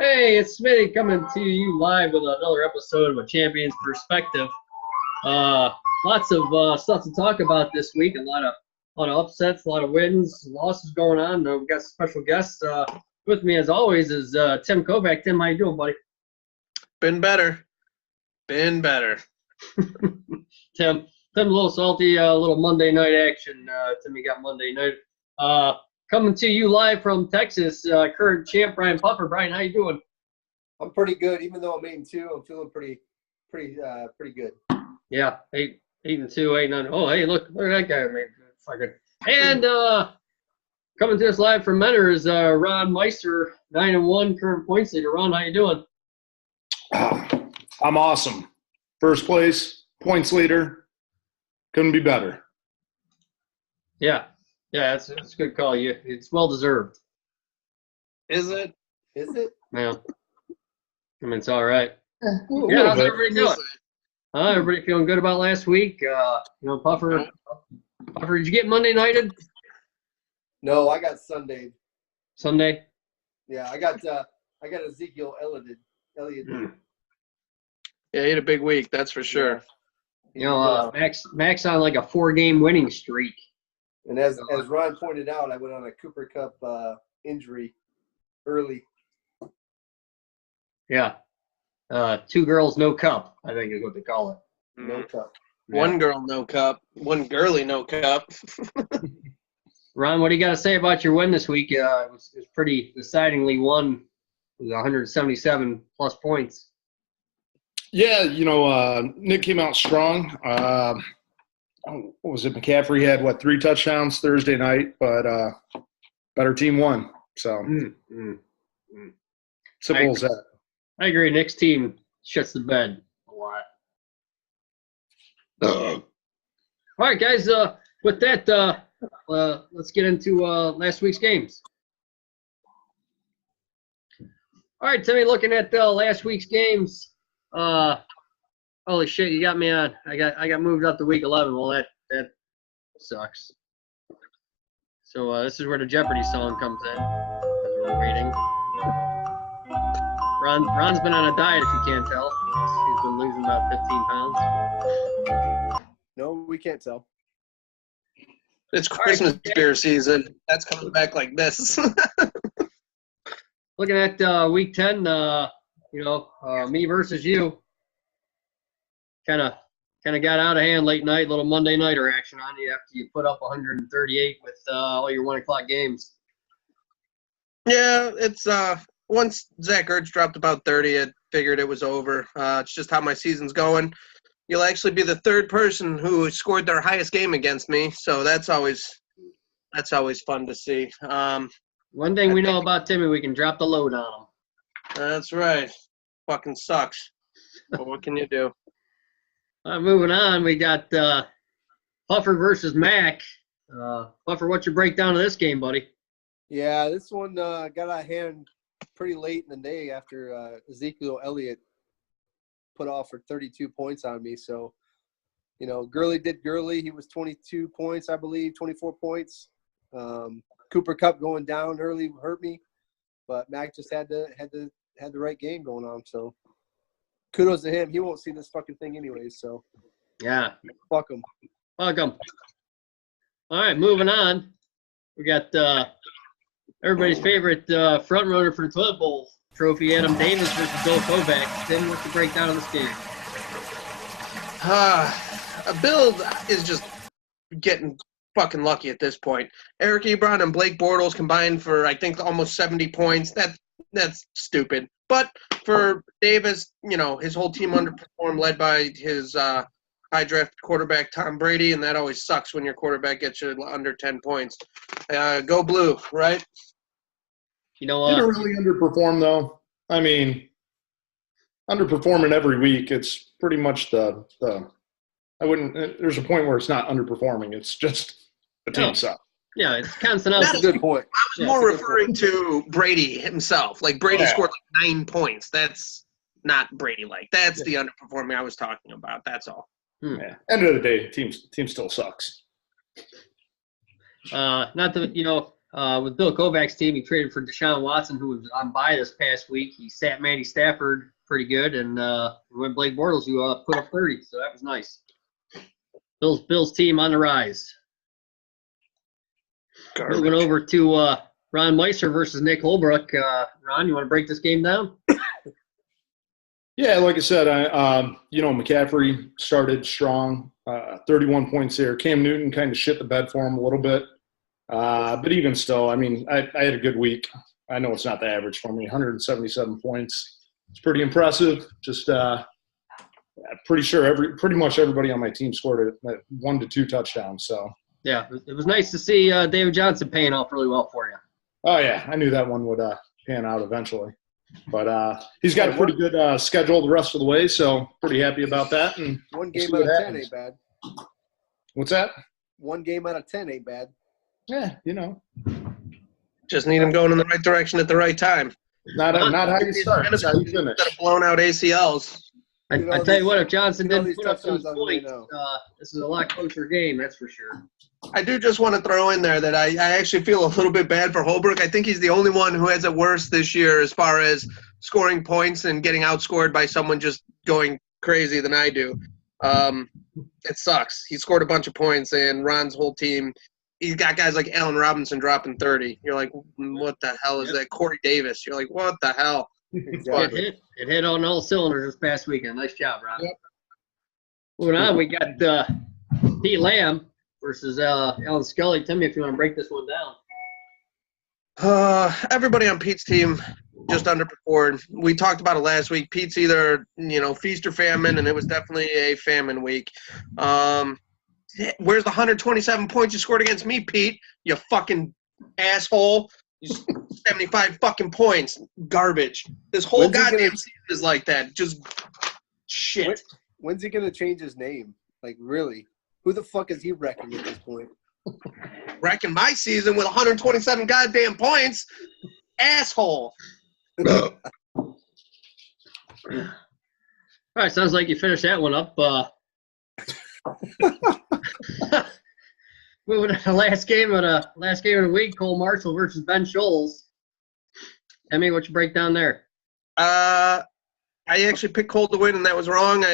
Hey, it's Smitty coming to you live with another episode of A Champion's Perspective. Lots of stuff to talk about this week. A lot of upsets, a lot of wins, losses going on. We've got special guests with me as always is Tim Kovac. Tim, how you doing, buddy? Been better. Tim, a little salty. A little Monday night action. Tim, you got Monday night. Coming to you live from Texas, current champ Brian Puffer. Brian, how you doing? I'm pretty good, even though I'm 8-2. I'm feeling pretty good. Yeah, 8-2, 8-9. Oh, hey, look at that guy, man. Fucking. And coming to us live from Mentor is Ron Meister, 9-1, current points leader. Ron, how you doing? I'm awesome. First place, points leader. Couldn't be better. Yeah, that's a good call. It's well deserved. Is it? Yeah. I mean, it's all right. Yeah, how's everybody doing? Everybody feeling good about last week? Puffer, did you get Monday nighted? No, I got Sunday. Sunday? Yeah, I got Ezekiel Elliott. Yeah, he had a big week, that's for sure. Max on like a 4-game winning streak. And as Ron pointed out, I went on a Cooper Cup injury early. Yeah. 2 girls, no cup, I think is what they call it. No cup. Yeah. One girl, no cup. One girly, no cup. Ron, what do you got to say about your win this week? It was pretty decidingly won. It was 177 plus points. Yeah, Nick came out strong. What was it? McCaffrey had, 3 touchdowns Thursday night, but better team won. So simple as that. I agree. Nick's team shits the bed a lot. All right, guys. With that, let's get into last week's games. All right, Timmy. Looking at last week's games. Holy shit! You got me on. I got moved up to week 11. Well, that sucks. So this is where the Jeopardy song comes in. As we're waiting. Ron's been on a diet, if you can't tell. He's been losing about 15 pounds. No, we can't tell. It's Christmas beer season. That's coming back like this. Looking at week 10, me versus you. Kind of got out of hand late night. Little Monday nighter action on you after you put up 138 with all your 1 o'clock games. Yeah, it's once Zach Ertz dropped about 30, I figured it was over. It's just how my season's going. You'll actually be the 3rd person who scored their highest game against me, so that's always fun to see. One thing we know about Timmy, we can drop the load on him. That's right. Fucking sucks. But what can you do? Moving on, we got Puffer versus Mac. Puffer, what's your breakdown of this game, buddy? Yeah, this one got out of hand pretty late in the day after Ezekiel Elliott put off for 32 points on me. So, Gurley did Gurley. He was 22 points, I believe, 24 points. Cooper Kupp going down early hurt me, but Mac just had the right game going on. So, kudos to him. He won't see this fucking thing anyways. So, yeah, fuck him. Fuck him. All right, moving on. We got everybody's favorite front runner for the Toilet Bowl trophy, Adam Davis versus Bill Kovac. Tim, what's the breakdown of this game? Bill is just getting fucking lucky at this point. Eric Ebron and Blake Bortles combined for, I think, almost 70 points. That's stupid. But for Davis, his whole team underperformed, led by his high draft quarterback Tom Brady, and that always sucks when your quarterback gets you under 10 points. Go blue, right? Didn't really underperform though. I mean, underperforming every week. It's pretty much the. I wouldn't. There's a point where it's not underperforming. It's just the team sucks. Yeah, it's constant. That's a good point. I was more referring to Brady himself. Like Brady scored like 9 points. That's not Brady-like. That's the underperforming I was talking about. That's all. Yeah. End of the day, team still sucks. Not that with Bill Kovac's team, he traded for Deshaun Watson, who was on bye this past week. He sat Matty Stafford pretty good, and went Blake Bortles, who put up 30, so that was nice. Bill's team on the rise. Garbage. Moving over to Ron Meiser versus Nick Holbrook. Ron, you want to break this game down? Yeah, like I said, McCaffrey started strong, 31 points there. Cam Newton kind of shit the bed for him a little bit. But even still, I mean, I had a good week. I know it's not the average for me, 177 points. It's pretty impressive. Just pretty sure pretty much everybody on my team scored at 1 to 2 touchdowns. So Yeah, it was nice to see David Johnson paying off really well for you. Oh, yeah, I knew that one would pan out eventually. But he's got a pretty good schedule the rest of the way, so pretty happy about that. And one game we'll out of 10 happens. ain't bad. What's that? One game out of 10 ain't bad. Yeah, Just need him going in the right direction at the right time. not how you start, it's how you finish. Instead of blown out ACLs. I tell you what, if Johnson all didn't these put up those touchdowns on me points, now. this is a lot closer game, that's for sure. I do just want to throw in there that I actually feel a little bit bad for Holbrook. I think he's the only one who has it worse this year as far as scoring points and getting outscored by someone just going crazy than I do. It sucks. He scored a bunch of points, and Ron's whole team, he's got guys like Allen Robinson dropping 30. You're like, what the hell is that? Corey Davis. You're like, what the hell? Exactly. It hit on all cylinders this past weekend. Nice job, Ron. Yep. Moving on, we got Pete Lamb versus Alan Scully. Tell me if you want to break this one down. Everybody on Pete's team just underperformed. We talked about it last week. Pete's either, feast or famine, and it was definitely a famine week. Where's the 127 points you scored against me, Pete? You fucking asshole. 75 fucking points. Garbage. This whole goddamn season is like that. Just shit. When's he going to change his name? Like, really? Who the fuck is he wrecking at this point? Wrecking my season with 127 goddamn points. Asshole. All right, sounds like you finished that one up. Moving to the last game of the week, Cole Marshall versus Ben Scholes. Tell me what you break down there. I actually picked Cole to win, and that was wrong.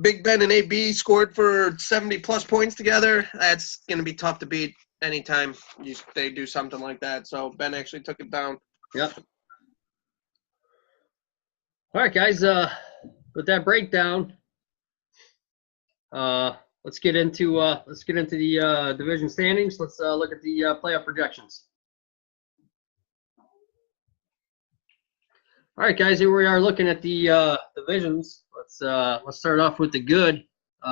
Big Ben and AB scored for 70-plus points together. That's going to be tough to beat anytime they do something like that. So Ben actually took it down. Yep. All right, guys. With that breakdown, let's get into the division standings. Let's look at the playoff projections. All right, guys. Here we are looking at the divisions. Let's start off with the good.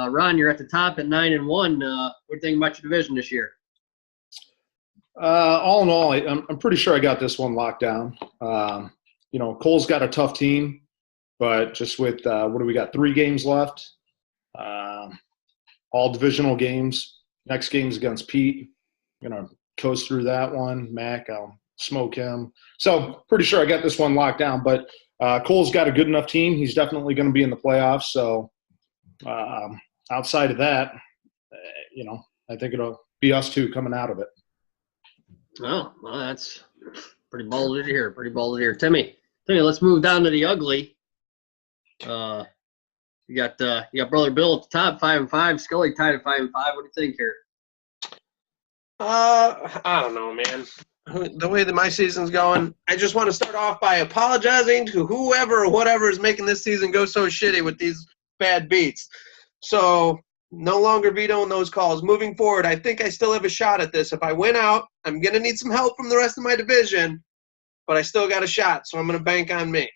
Ron, you're at the top at 9-1. What do you think about your division this year? All in all, I'm pretty sure I got this one locked down. Cole's got a tough team, but just with what do we got? 3 games left. All divisional games. Next game's against Pete. Gonna coast through that one. Mac, I'll smoke him. So pretty sure I got this one locked down. But Cole's got a good enough team. He's definitely going to be in the playoffs. So outside of that, I think it'll be us two coming out of it. Oh, well, that's pretty bold to hear. Pretty bold to hear. Timmy, let's move down to the ugly. You got Brother Bill at the top, 5-5. Scully tied at 5-5. What do you think here? I don't know, man. The way that my season's going, I just want to start off by apologizing to whoever or whatever is making this season go so shitty with these bad beats. So no longer vetoing those calls. Moving forward, I think I still have a shot at this. If I win out, I'm going to need some help from the rest of my division, but I still got a shot, so I'm going to bank on me.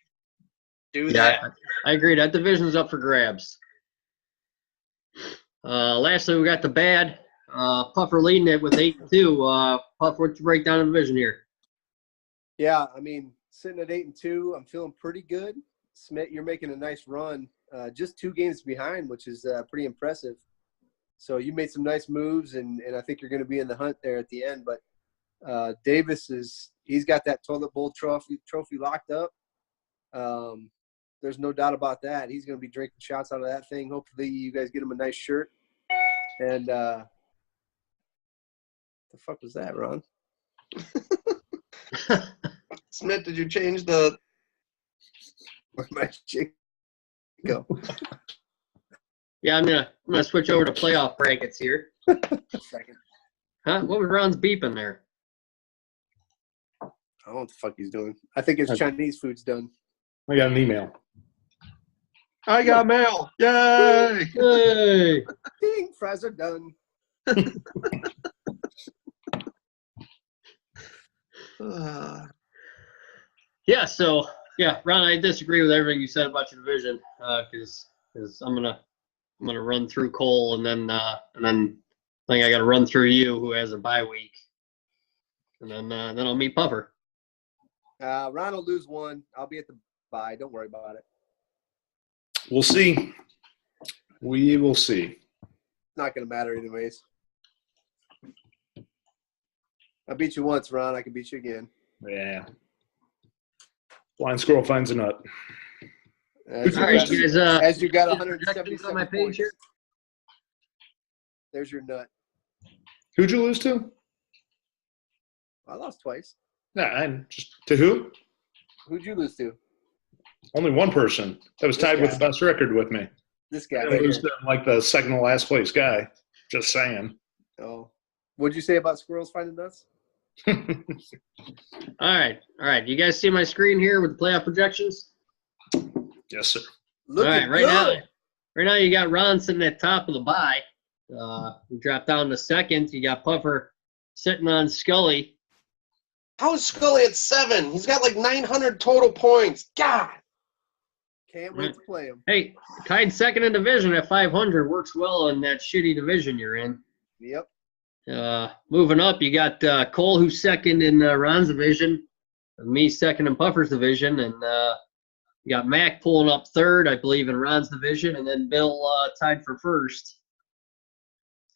Do that. I agree. That division's up for grabs. Lastly, we got the bad. Puffer leading it with 8-2. Puff, what's your breakdown of the division here? Yeah, I mean, sitting at 8-2, I'm feeling pretty good. Smith, you're making a nice run. Just 2 games behind, which is pretty impressive. So you made some nice moves, and I think you're going to be in the hunt there at the end. But Davis he's got that toilet bowl trophy locked up. There's no doubt about that. He's going to be drinking shots out of that thing. Hopefully you guys get him a nice shirt. And The fuck was that, Ron? Smith, did you change the? Where'd my chick go? Yeah, I'm gonna switch over to playoff brackets here. Second. Huh? What was Ron's beeping there? I don't know what the fuck he's doing. I think his Chinese food's done. I got an email. I got mail. Yay! Hey. Ding, fries are done. Yeah, so yeah, Ron, I disagree with everything you said about your division, because I'm gonna run through Cole and then I think I got to run through you, who has a bye week, and then I'll meet Puffer. Ron will lose one. I'll be at the bye. Don't worry about it. We'll see. We will see. It's not gonna matter anyways. I beat you once, Ron. I can beat you again. Yeah. Blind squirrel finds a nut. As, All right, you, guys. as you got Projections on my 177 page points. here. There's your nut. Who'd you lose to? I lost twice. Nah, I'm just to who? Who'd you lose to? Only one person that was This tied with guy. the best record with me. This guy I right lose here. to, like the second to last place guy. Just saying. Oh. What'd you say about squirrels finding nuts? All right. You guys see my screen here with the playoff projections? Yes, sir. Looking All right, good. right now you got Ron sitting at top of the bye. We dropped down to second. You got Puffer sitting on Scully. How is Scully at 7? He's got like 900 total points. God. Can't wait to play him. Hey, tied second in division at 500 works well in that shitty division you're in. Yep. Moving up, you got Cole, who's second in Ron's division, me second in Puffer's division, and you got Mac pulling up third, I believe, in Ron's division, and then Bill tied for first.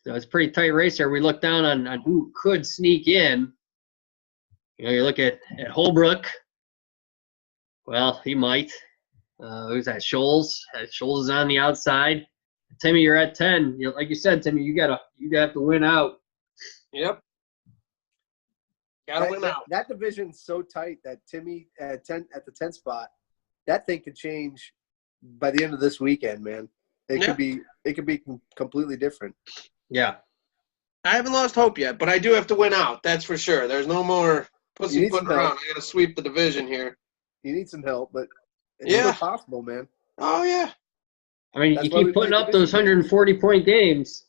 So it's a pretty tight race there. We look down on who could sneak in. You know, you look at Holbrook. Well, he might. Who's that? Scholes. Scholes is on the outside. Timmy, you're at 10. You know, like you said, Timmy, you have to win out. Yep. Gotta win out. That division's so tight that Timmy at the 10th spot, that thing could change by the end of this weekend, man. It could be completely different. Yeah. I haven't lost hope yet, but I do have to win out. That's for sure. There's no more pussyfooting around. I gotta sweep the division here. You need some help, but it's still possible, man. Oh yeah. I mean, you keep putting up those 140-point games.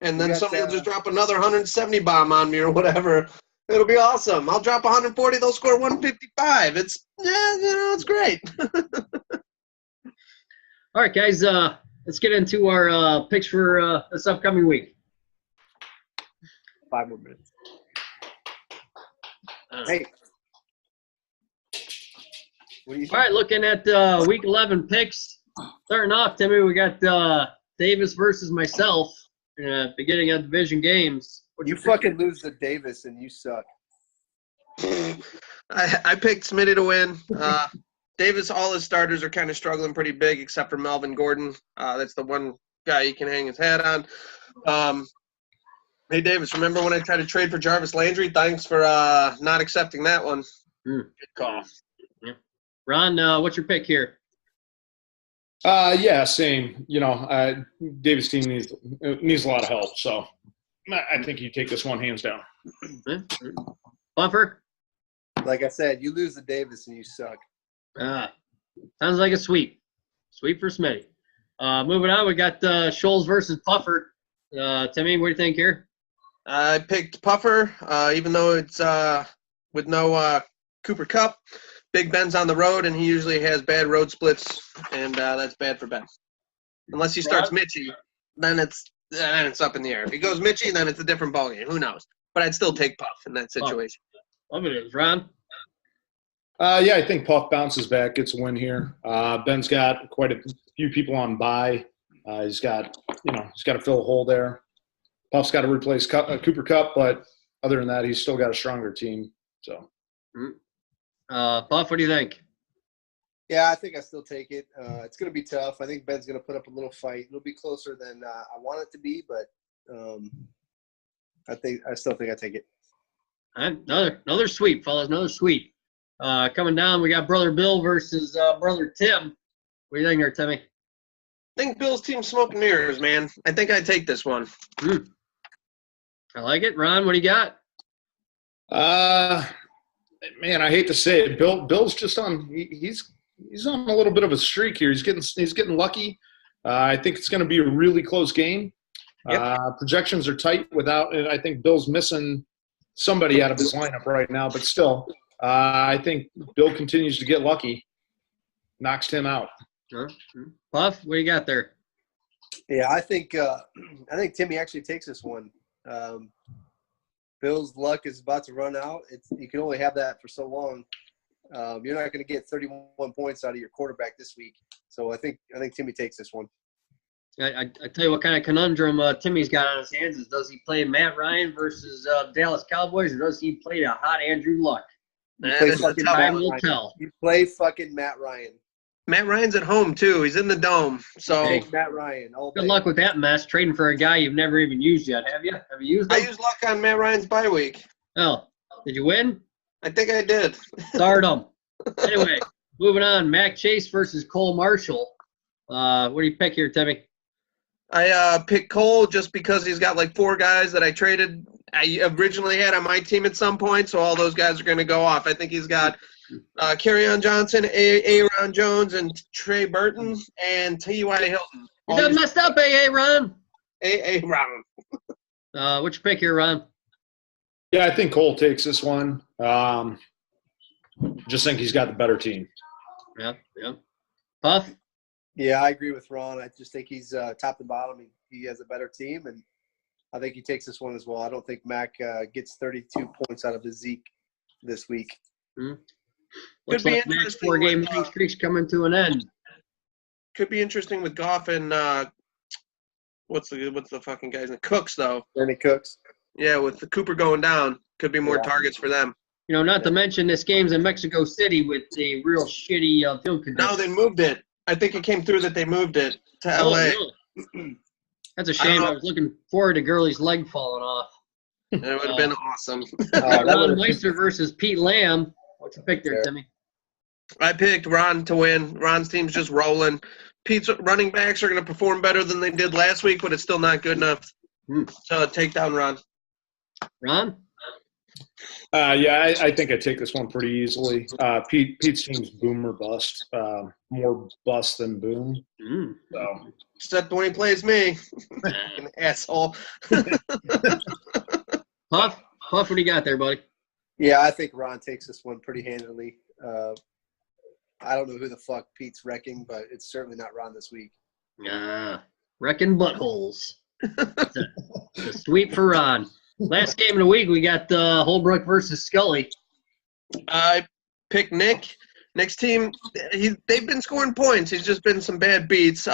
And then somebody will just drop another 170 bomb on me or whatever. It'll be awesome. I'll drop 140. They'll score 155. It's it's great. All right, guys. Let's get into our picks for this upcoming week. 5 more minutes. Hey. All right, looking at week 11 picks. Starting off, Timmy, we got Davis versus myself. Beginning of division games. You fucking lose to Davis and you suck. I picked Smitty to win. Davis, all his starters are kind of struggling pretty big, except for Melvin Gordon. That's the one guy he can hang his hat on. Hey, Davis, remember when I tried to trade for Jarvis Landry? Thanks for not accepting that one. Good call. Yeah. Ron, what's your pick here? Yeah, same. You know, Davis' team needs a lot of help, so I think you take this one hands down. Buffer? Like I said, you lose to Davis and you suck. Sounds like a sweep. Sweep for Smitty. Moving on, we got Scholes versus Puffer. Timmy, what do you think here? I picked Puffer, even though it's with no Cooper Kupp. Big Ben's on the road, and he usually has bad road splits, and that's bad for Ben. Unless he starts Mitchie, then it's up in the air. If he goes Mitchie, then it's a different ballgame. Who knows? But I'd still take Puff in that situation. Love it is. Ron? Yeah, I think Puff bounces back, gets a win here. Ben's got quite a few people on bye. He's got to fill a hole there. Puff's got to replace Cooper Kupp, but other than that, he's still got a stronger team. So. Puff, what do you think? Yeah, I think I still take it. It's going to be tough. I think Ben's going to put up a little fight. It'll be closer than I want it to be, but I still think I take it. All right, another sweep, fellas. Another sweep. Coming down, we got Brother Bill versus Brother Tim. What do you think there, Timmy? I think Bill's team smoke and mirrors, man. I think I take this one. I like it. Ron, what do you got? Man, I hate to say it. Bill's just on. He's on a little bit of a streak here. He's getting lucky. I think it's going to be a really close game. Yep. Projections are tight without, and I think Bill's missing somebody out of his lineup right now. But still, I think Bill continues to get lucky. Knocks Tim out. Puff, what do you got there? Yeah, I think Timmy actually takes this one. Bill's luck is about to run out. You can only have that for so long. You're not going to get 31 points out of your quarterback this week. So I think Timmy takes this one. I tell you what kind of conundrum Timmy's got on his hands is: does he play Matt Ryan versus Dallas Cowboys, or does he play a hot Andrew Luck? Time will tell. You play fucking Matt Ryan. Matt Ryan's at home too. He's in the dome. So Hey. Matt Ryan. Good luck with that mess. Trading for a guy you've never even used yet, have you? Have you used him? I used luck on Matt Ryan's bye week. Oh, did you win? I think I did. Stardom. Anyway, moving on. Mac Chase versus Cole Marshall. What do you pick here, Timmy? I picked Cole just because he's got like 4 guys that I traded. I originally had on my team at some point, so all those guys are going to go off. I think he's got Kerryon Johnson, Aaron Jones, and Trey Burton, and T.Y. Hilton. You done messed up, Ron. Ron. What's your pick here, Ron? Yeah, I think Cole takes this one. Just think he's got the better team. Yeah. Puff? Yeah, I agree with Ron. I just think he's top and bottom. He has a better team, and I think he takes this one as well. I don't think Mac gets 32 points out of his Zeke this week. Looks like Mac's 4-game winning streak's coming to an end. Could be interesting with Goff and what's the fucking guy's name? Cooks though. Danny Cooks. Yeah, with the Cooper going down, could be more targets for them. You know, not to mention this game's in Mexico City with a real shitty field condition. No, they moved it. I think it came through that they moved it to LA. Really? That's a shame. I was looking forward to Gurley's leg falling off. It would have been awesome. Ron Meister versus Pete Lamb. What's your pick there, Timmy? I picked Ron to win. Ron's team's just rolling. Pete's running backs are going to perform better than they did last week, but it's still not good enough to take down Ron. Ron? Yeah, I think I take this one pretty easily. Pete's team's boom or bust. More bust than boom. So. Except when he plays me. An asshole. Puff, what do you got there, buddy? Yeah, I think Ron takes this one pretty handily. I don't know who the fuck Pete's wrecking, but it's certainly not Ron this week. Wrecking buttholes. It's a sweep for Ron. Last game of the week, we got Holbrook versus Scully. I picked Nick. Nick's team, they've been scoring points. He's just been some bad beats.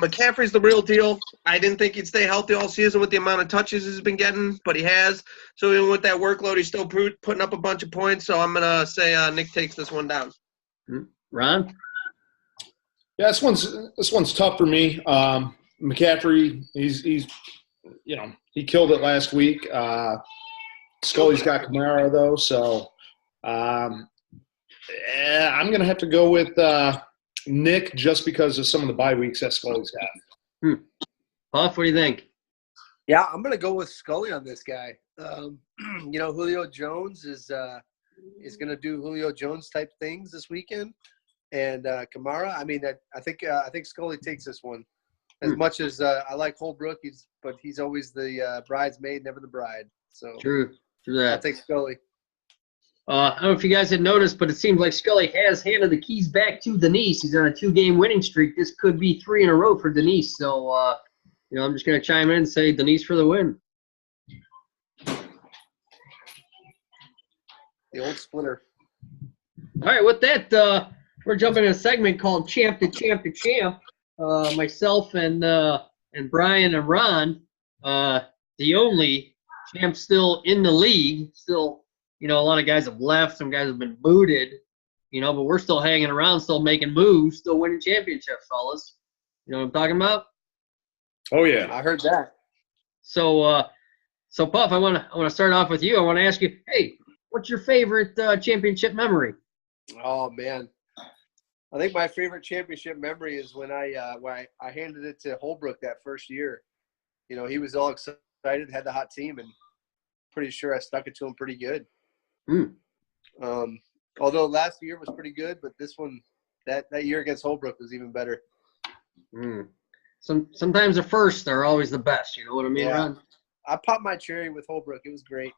McCaffrey's the real deal. I didn't think he'd stay healthy all season with the amount of touches he's been getting, but he has. So even with that workload, he's still putting up a bunch of points. So I'm going to say Nick takes this one down. Ron? Yeah, this one's tough for me. McCaffrey, he's he killed it last week. Scully's got Kamara though, so I'm gonna have to go with Nick just because of some of the bye weeks that Scully's got. Puff, what do you think? Yeah, I'm gonna go with Scully on this guy. Julio Jones is gonna do Julio Jones type things this weekend, and Kamara. I mean, I think Scully takes this one. As much as I like Holbrook, he's always the bridesmaid, never the bride. So True that. I'll take Scully. I don't know if you guys had noticed, but it seems like Scully has handed the keys back to Denise. He's on a 2-game winning streak. This could be 3 in a row for Denise. So, I'm just going to chime in and say Denise for the win. The old splitter. All right, with that, we're jumping in a segment called Champ to Champ to Champ. Myself and Brian and Ron, the only champ still in the league. Still, a lot of guys have left. Some guys have been booted, but we're still hanging around, still making moves, still winning championships, fellas. You know what I'm talking about? Oh, yeah. I heard that. So Puff, I want to start off with you. I want to ask you, hey, what's your favorite championship memory? Oh man, I think my favorite championship memory is when I handed it to Holbrook that first year. You know, he was all excited, had the hot team, and pretty sure I stuck it to him pretty good. Although last year was pretty good, but this one, that year against Holbrook was even better. Sometimes the first are always the best. You know what I mean, Yeah. Ron? I popped my cherry with Holbrook. It was great.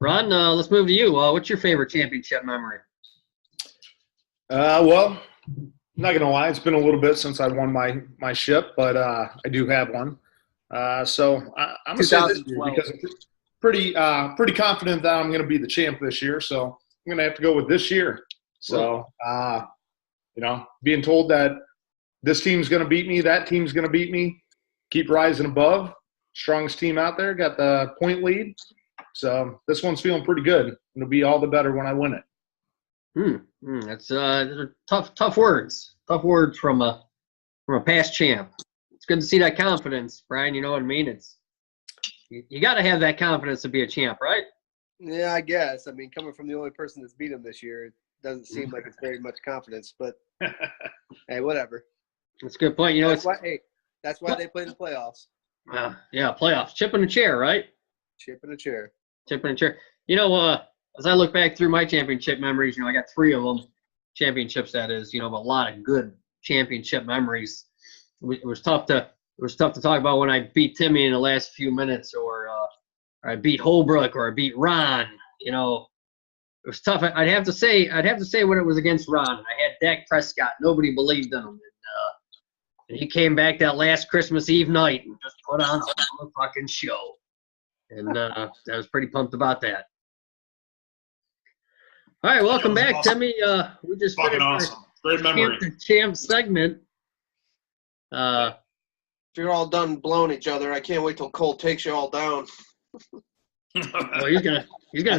Ron, let's move to you. What's your favorite championship memory? Well, I'm not gonna lie, it's been a little bit since I won my ship, but I do have one. So I'm gonna say this year 2012. because I'm pretty confident that I'm gonna be the champ this year. So I'm gonna have to go with this year. So you know, being told that this team's gonna beat me, that team's gonna beat me, keep rising above. Strongest team out there, got the point lead. So this one's feeling pretty good. It'll be all the better when I win it. That's tough words. Tough words from a past champ. It's good to see that confidence, Brian. You know what I mean? It's you got to have that confidence to be a champ, right? Yeah, I guess. I mean, coming from the only person that's beat him this year, it doesn't seem like it's very much confidence. But hey, whatever. That's a good point. You know, that's why they play the playoffs. Yeah, playoffs. Chip in a chair, right? Chip in a chair. Chip in a chair. You know, as I look back through my championship memories, you know, I got 3 of them, championships that is, you know, but a lot of good championship memories. It was tough to talk about when I beat Timmy in the last few minutes, or I beat Holbrook, or I beat Ron. You know, it was tough. I'd have to say when it was against Ron. I had Dak Prescott. Nobody believed in him, and he came back that last Christmas Eve night and just put on a fucking show. And I was pretty pumped about that. All right, welcome back, awesome. Timmy. We just Fucking finished awesome. Great memory. champ segment. If you're all done blowing each other, I can't wait till Cole takes you all down. Well, he's gonna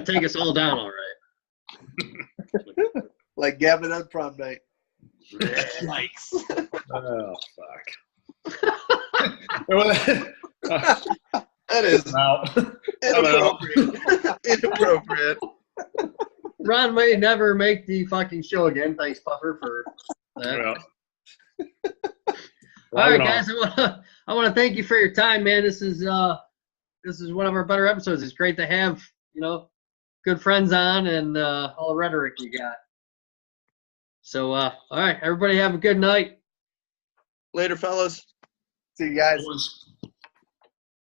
take us all down, all right. Like Gavin on prom night. Yikes. Oh fuck. That is Out. inappropriate. Inappropriate. Ron may never make the fucking show again. Thanks, Puffer, for that. Yeah. All right, guys. I want to thank you for your time, man. This is one of our better episodes. It's great to have, you know, good friends on, and all the rhetoric you got. So, all right, everybody have a good night. Later, fellas. See you guys. It was